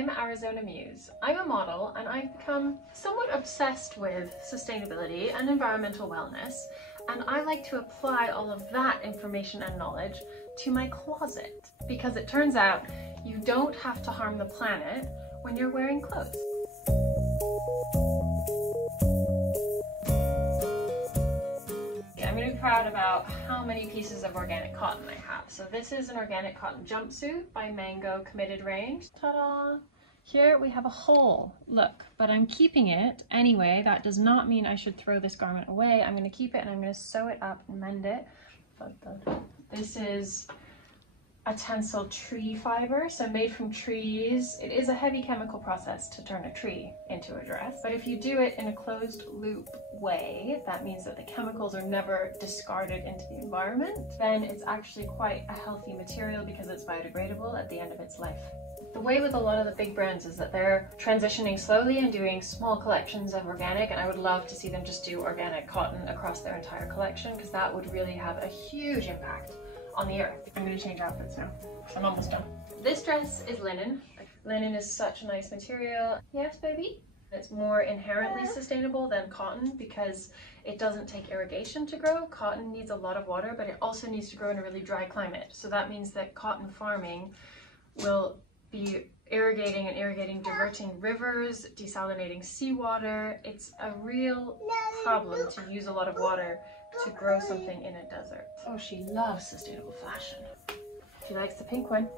I'm Arizona Muse. I'm a model and I've become somewhat obsessed with sustainability and environmental wellness, and I like to apply all of that information and knowledge to my closet because it turns out you don't have to harm the planet when you're wearing clothes. I'm really proud about how many pieces of organic cotton I have. So this is an organic cotton jumpsuit by Mango Committed Range. Ta-da! Here we have a hole, look, but I'm keeping it anyway. That does not mean I should throw this garment away. I'm going to keep it and I'm going to sew it up and mend it. This is a tencel tree fiber, so made from trees. It is a heavy chemical process to turn a tree into a dress, but if you do it in a closed loop way, that means that the chemicals are never discarded into the environment, then it's actually quite a healthy material because it's biodegradable at the end of its life. The way with a lot of the big brands is that they're transitioning slowly and doing small collections of organic, and I would love to see them just do organic cotton across their entire collection because that would really have a huge impact on the earth. I'm going to change outfits now. I'm almost done. This dress is linen. Linen is such a nice material. Yes, baby? It's more inherently sustainable than cotton because it doesn't take irrigation to grow. Cotton needs a lot of water, but it also needs to grow in a really dry climate. So that means that cotton farming will be irrigating, diverting rivers, desalinating seawater. It's a real problem to use a lot of water to grow something in a desert. Oh, she loves sustainable fashion. She likes the pink one.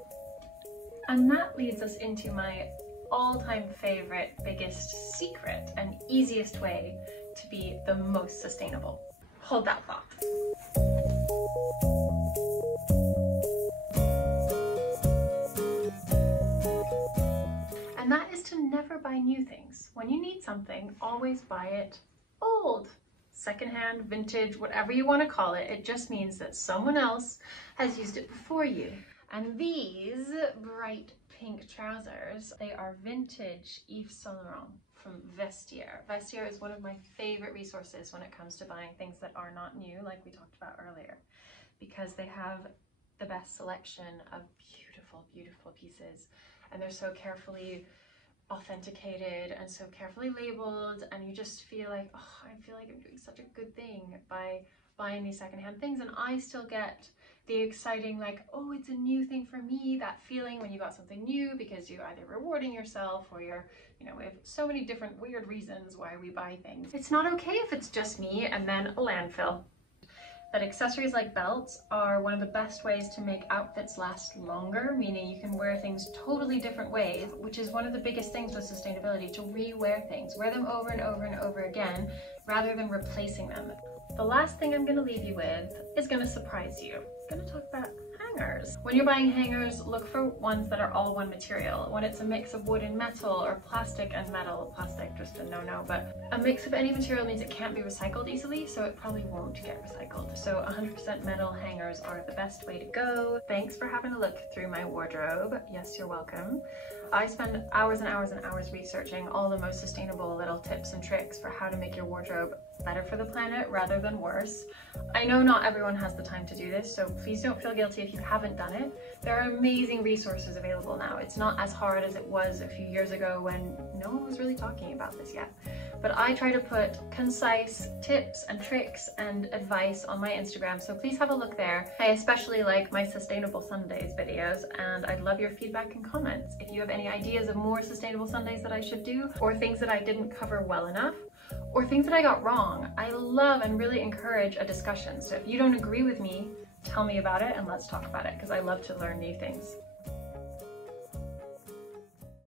And that leads us into my all-time favorite, biggest secret and easiest way to be the most sustainable. Hold that thought. And that is to never buy new things. When you need something, always buy it old. Secondhand, vintage, whatever you want to call it. It just means that someone else has used it before you. And these bright pink trousers, they are vintage Yves Saint Laurent from Vestiaire. Vestiaire is one of my favorite resources when it comes to buying things that are not new, like we talked about earlier, because they have the best selection of beautiful, beautiful pieces, and they're so carefully authenticated and so carefully labeled, and you just feel like, oh, I feel like I'm doing such a good thing by buying these secondhand things. And I still get the exciting, like, oh, it's a new thing for me, that feeling when you got something new, because you're either rewarding yourself or you're, you know, we have so many different weird reasons why we buy things. It's not okay if it's just me and then a landfill. That accessories like belts are one of the best ways to make outfits last longer, meaning you can wear things totally different ways, which is one of the biggest things with sustainability, to re-wear things. Wear them over and over and over again, rather than replacing them. The last thing I'm going to leave you with is going to surprise you. I'm going to talk about hangers. When you're buying hangers, look for ones that are all one material. When it's a mix of wood and metal, or plastic and metal, plastic just a no-no, but a mix of any material means it can't be recycled easily, so it probably won't get recycled. So 100% metal hangers are the best way to go. Thanks for having a look through my wardrobe. Yes, you're welcome. I spend hours and hours and hours researching all the most sustainable little tips and tricks for how to make your wardrobe better for the planet rather than worse. I know not everyone has the time to do this, so please don't feel guilty if you haven't done it. There are amazing resources available now. It's not as hard as it was a few years ago when no one was really talking about this yet. But I try to put concise tips and tricks and advice on my Instagram, so please have a look there. I especially like my Sustainable Sundays videos, and I'd love your feedback and comments. If you have any ideas of more sustainable Sundays that I should do, or things that I didn't cover well enough, or things that I got wrong, I love and really encourage a discussion. So if you don't agree with me, tell me about it and let's talk about it, because I love to learn new things.